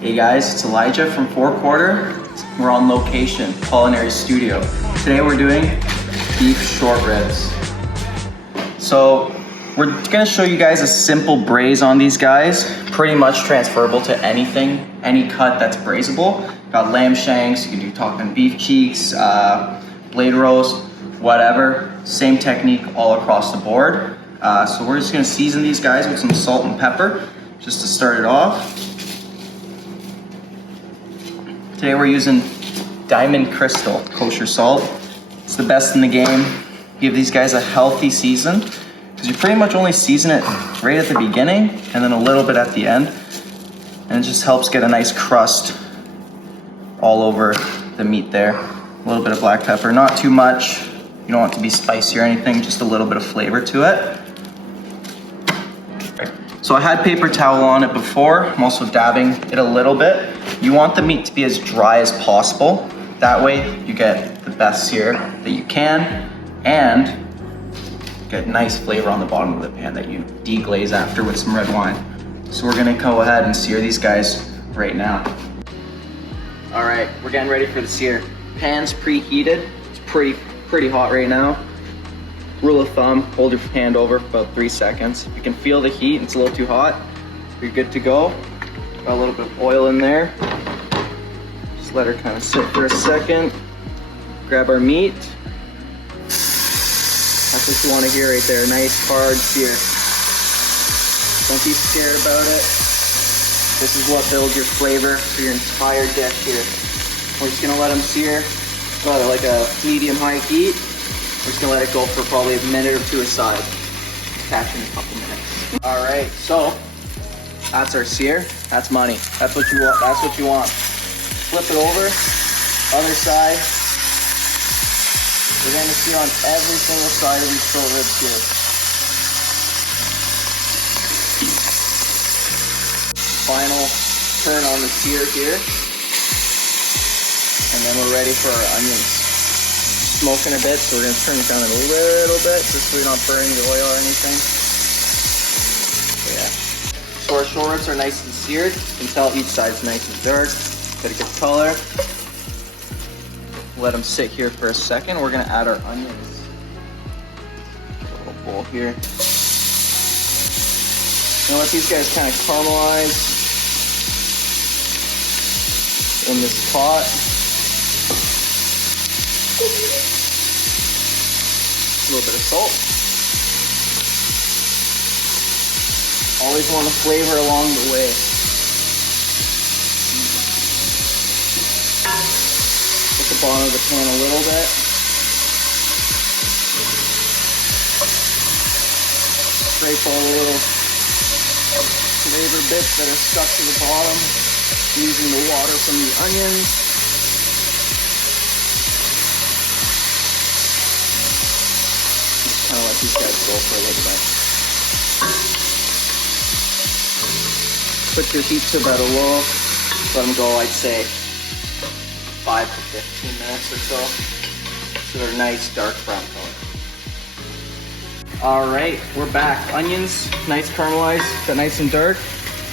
Hey guys, it's Elijah from Four Quarter. We're on location, Culinary Studio. Today we're doing beef short ribs. So we're gonna show you guys a simple braise on these guys. Pretty much transferable to anything, any cut that's braisable. Got lamb shanks, you can do talking beef cheeks, blade roast, whatever. Same technique all across the board. So we're just gonna season these guys with some salt and pepper, just to start it off. Today we're using Diamond Crystal kosher salt. It's the best in the game. Give these guys a healthy season, because you pretty much only season it right at the beginning and then a little bit at the end. And it just helps get a nice crust all over the meat there. A little bit of black pepper, not too much. You don't want it to be spicy or anything, just a little bit of flavor to it. So I had paper towel on it before. I'm also dabbing it a little bit. You want the meat to be as dry as possible. That way you get the best sear that you can and get nice flavor on the bottom of the pan that you deglaze after with some red wine. So we're gonna go ahead and sear these guys right now. All right, we're getting ready for the sear. Pan's preheated. It's pretty hot right now. Rule of thumb, hold your hand over for about 3 seconds. If you can feel the heat and it's a little too hot, you're good to go. Got a little bit of oil in there. Just let her kind of sit for a second. Grab our meat. That's what you want to hear right there, nice hard sear. Don't be scared about it. This is what builds your flavor for your entire dish here. We're just gonna let them sear about like a medium-high heat. We're just gonna let it go for probably a minute or two aside. Catch in a couple minutes. All right, so that's our sear. That's money. That's what you want. That's what you want. Flip it over. Other side. We're gonna sear on every single side of these short ribs here. Final turn on the sear here, and then we're ready for our onions. Smoking a bit, so we're gonna turn it down a little bit just so we're not burning the oil or anything. So yeah. So our short ribs are nice and seared. You can tell each side's nice and dark. Got a good color. Let them sit here for a second. We're gonna add our onions. A little bowl here. Gonna let these guys kind of caramelize in this pot. A little bit of salt. Always want to flavor along the way. At the bottom of the pan a little bit. Scrape all the little flavor bits that are stuck to the bottom using the water from the onions. Kind of let these guys go for a little bit. Put your heat to about a low. Let them go, I'd say, 5 to 15 minutes or so. So they're nice dark brown color. All right, we're back. Onions, nice caramelized, got nice and dark.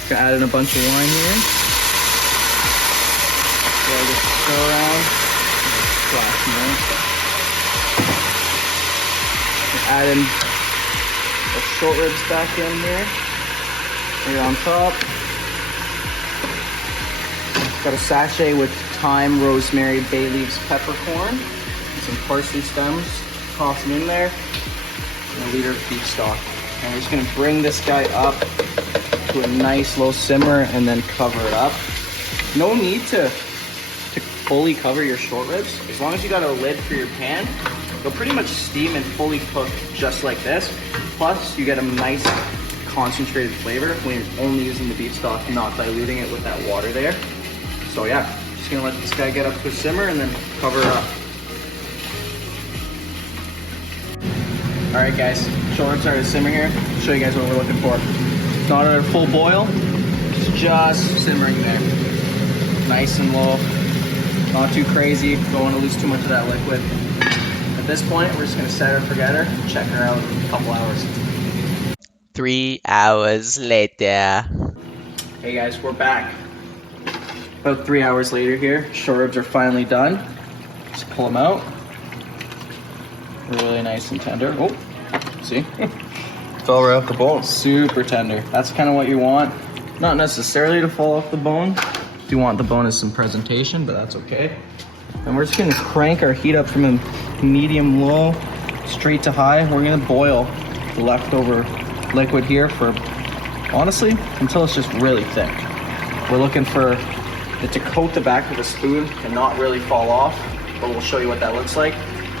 Gonna add in a bunch of wine here. Just stir around. Splash more. Add in the short ribs back in here. Right on top. Got a sachet with thyme, rosemary, bay leaves, peppercorn, and some parsley stems. Toss them in there. And a liter of beef stock. And we're just gonna bring this guy up to a nice low simmer and then cover it up. No need to fully cover your short ribs. As long as you got a lid for your pan, they'll pretty much steam and fully cook just like this. Plus, you get a nice concentrated flavor when you're only using the beef stock, not diluting it with that water there. So yeah, just gonna let this guy get up to a simmer and then cover it up. All right guys, short ribs are to simmer here. I'll show you guys what we're looking for. Not at a full boil, just simmering there. Nice and low, not too crazy, don't want to lose too much of that liquid. At this point, we're just gonna set her, forget her, check her out in a couple hours. 3 hours later. Hey guys, we're back. About 3 hours later here, short ribs are finally done. Just pull them out. Really nice and tender. Oh, see? Fell right off the bone. Super tender. That's kind of what you want. Not necessarily to fall off the bone. You want the bone as some presentation, but that's okay. And we're just gonna crank our heat up from a medium low straight to high. We're gonna boil the leftover liquid here for, honestly, until it's just really thick. We're looking for it to coat the back of the spoon and not really fall off, but we'll show you what that looks like.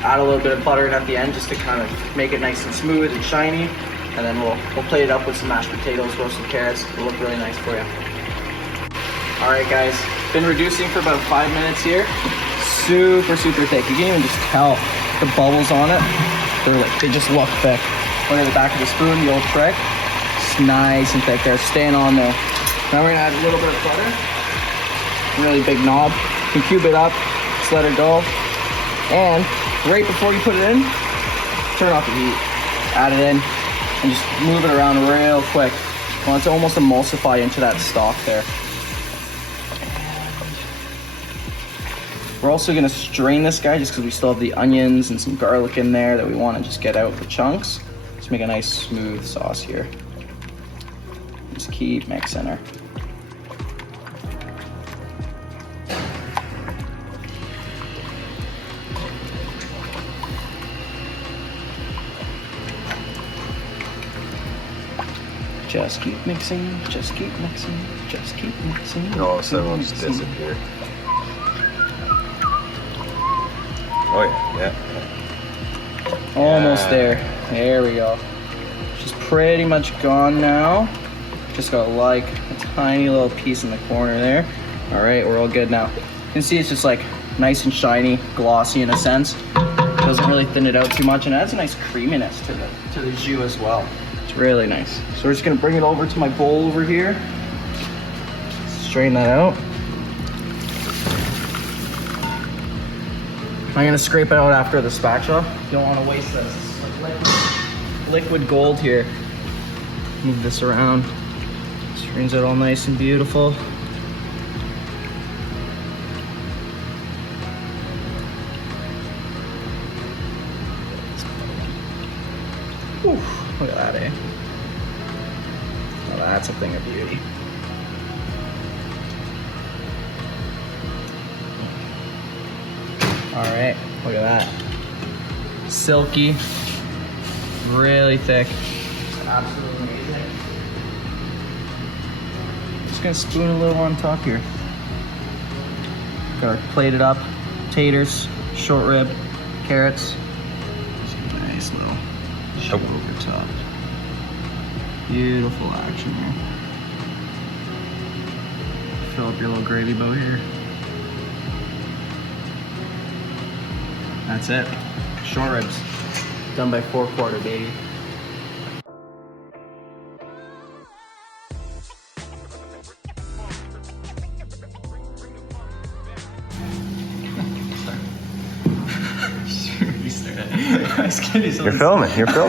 Add a little bit of butter in at the end just to kind of make it nice and smooth and shiny. And then we'll plate it up with some mashed potatoes, roasted carrots. It'll look really nice for you. All right, guys, been reducing for about 5 minutes here. Super, super thick. You can even just tell the bubbles on it. They just look thick. Look at the back of the spoon, the old trick. It's nice and thick there, staying on there. Now we're gonna add a little bit of butter. Really big knob. You can cube it up, just let it go. And right before you put it in, turn off the heat. Add it in and just move it around real quick. I want it to almost emulsify into that stock there. We're also gonna strain this guy just because we still have the onions and some garlic in there that we want to just get out the chunks. Just make a nice smooth sauce here. Just keep mixing her. Just keep mixing, just keep mixing, just keep mixing. And all of a sudden it'll just disappear. Oh yeah. Almost there. There we go. She's pretty much gone now. Just got like a tiny little piece in the corner there. All right, we're all good now. You can see it's just like nice and shiny, glossy in a sense. Doesn't really thin it out too much, and adds a nice creaminess to the jus as well. It's really nice. So we're just gonna bring it over to my bowl over here. Strain that out. I'm gonna scrape it out after the spatula. You don't wanna waste this. It's like liquid gold here. Move this around. Strains it all nice and beautiful. Whew, look at that, eh? Oh, that's a thing of beauty. All right, look at that. Silky, really thick. It's absolutely amazing. Just gonna spoon a little on top here. Got our plated up taters, short rib, carrots. Just a nice little shove over top. Beautiful action here. Fill up your little gravy boat here. That's it. Short ribs. Done by 4-quarter, baby. You're filming.